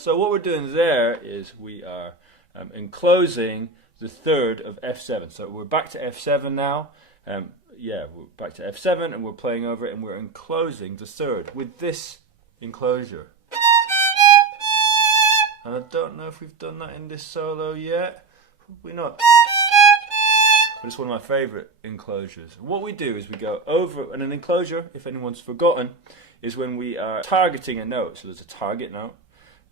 So what we're doing there is we are enclosing the third of F7. So we're back to F7 now. Yeah, we're back to F7 and we're playing over it and we're enclosing the third with this enclosure. And I don't know if we've done that in this solo yet. Probably not. But it's one of my favourite enclosures. What we do is we go over, and an enclosure, if anyone's forgotten, is when we are targeting a note. So there's a target note,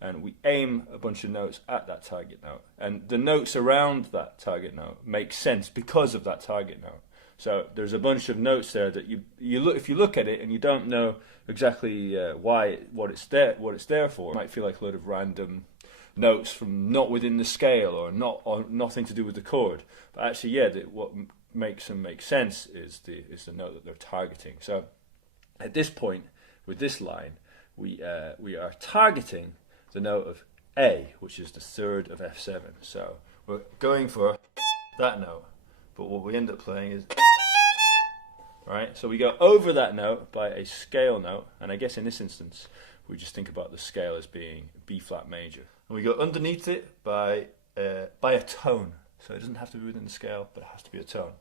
and we aim a bunch of notes at that target note. And the notes around that target note make sense because of that target note. So there's a bunch of notes there that you look, if you look at it and you don't know exactly what it's there for, it might feel like a load of random notes from not within the scale or nothing to do with the chord. But actually, yeah, what makes them make sense is the note that they're targeting. So at this point with this line, we are targeting the note of A, which is the third of F7. So we're going for that note, but what we end up playing is, right? So we go over that note by a scale note, and I guess in this instance we just think about the scale as being B flat major, and we go underneath it by a tone. So it doesn't have to be within the scale, but it has to be a tone,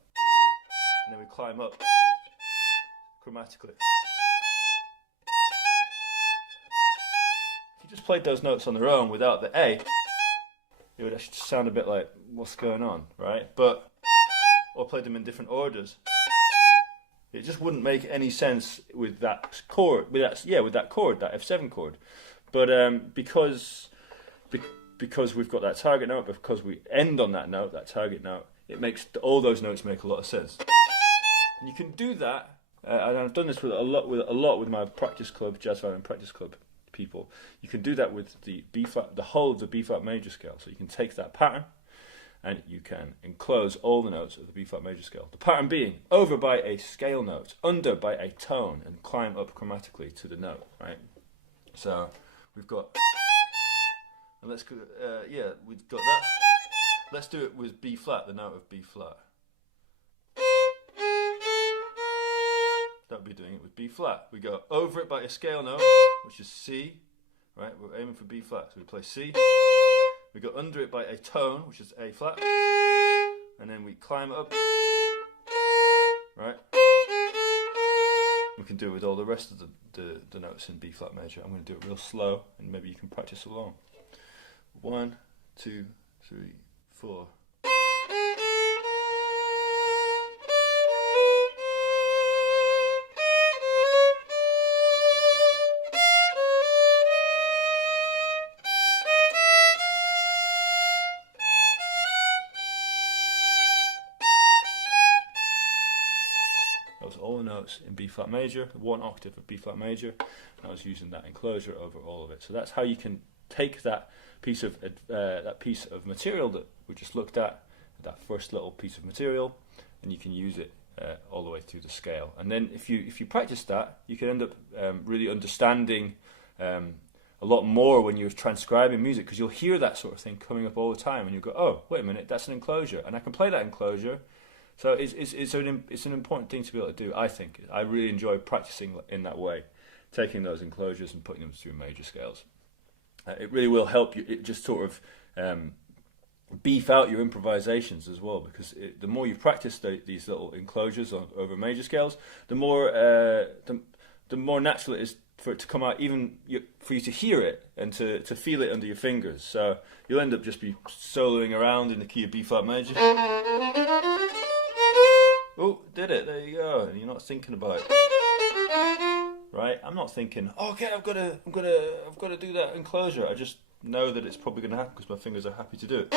and then we climb up chromatically. If you just played those notes on their own without the A, it would actually sound a bit like, what's going on, right? But or played them in different orders, it just wouldn't make any sense with that chord, with that chord, that F7 chord. But because we've got that target note, because we end on that note, that target note, it makes all those notes make a lot of sense. And you can do that, and I've done this with a lot with my practice club, jazz violin practice club people. You can do that with the B flat, the whole of the B flat major scale. So you can take that pattern and you can enclose all the notes of the B flat major scale. The pattern being over by a scale note, under by a tone, and climb up chromatically to the note, right? So we've got, and let's go, yeah, we've got that. Let's do it with B flat, the note of B flat. That would be doing it with B flat. We go over it by a scale note, which is C, right? We're aiming for B flat, so we play C. We go under it by a tone, which is A flat, and then we climb up, right? We can do it with all the rest of the notes in B flat major. I'm going to do it real slow, and maybe you can practice along. 1, 2, 3, 4. All the notes in B flat major, 1 octave of B flat major. I was using that enclosure over all of it. So that's how you can take that piece of material that we just looked at, that first little piece of material, and you can use it all the way through the scale. And then if you practice that, you can end up really understanding a lot more when you're transcribing music, because you'll hear that sort of thing coming up all the time, and you go, oh, wait a minute, that's an enclosure, and I can play that enclosure. So it's an important thing to be able to do, I think. I really enjoy practicing in that way, taking those enclosures and putting them through major scales. It really will help you. It just sort of beef out your improvisations as well, because the more you practice these little enclosures over major scales, the more natural it is for it to come out, even for you to hear it and to feel it under your fingers. So you'll end up just be soloing around in the key of B flat major. Oh, did it? There you go. And you're not thinking about it, right? I'm not thinking, oh, okay, I've got to do that enclosure. I just know that it's probably going to happen because my fingers are happy to do it.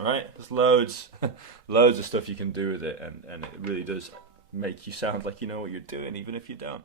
Right? There's loads of stuff you can do with it, and it really does make you sound like you know what you're doing, even if you don't.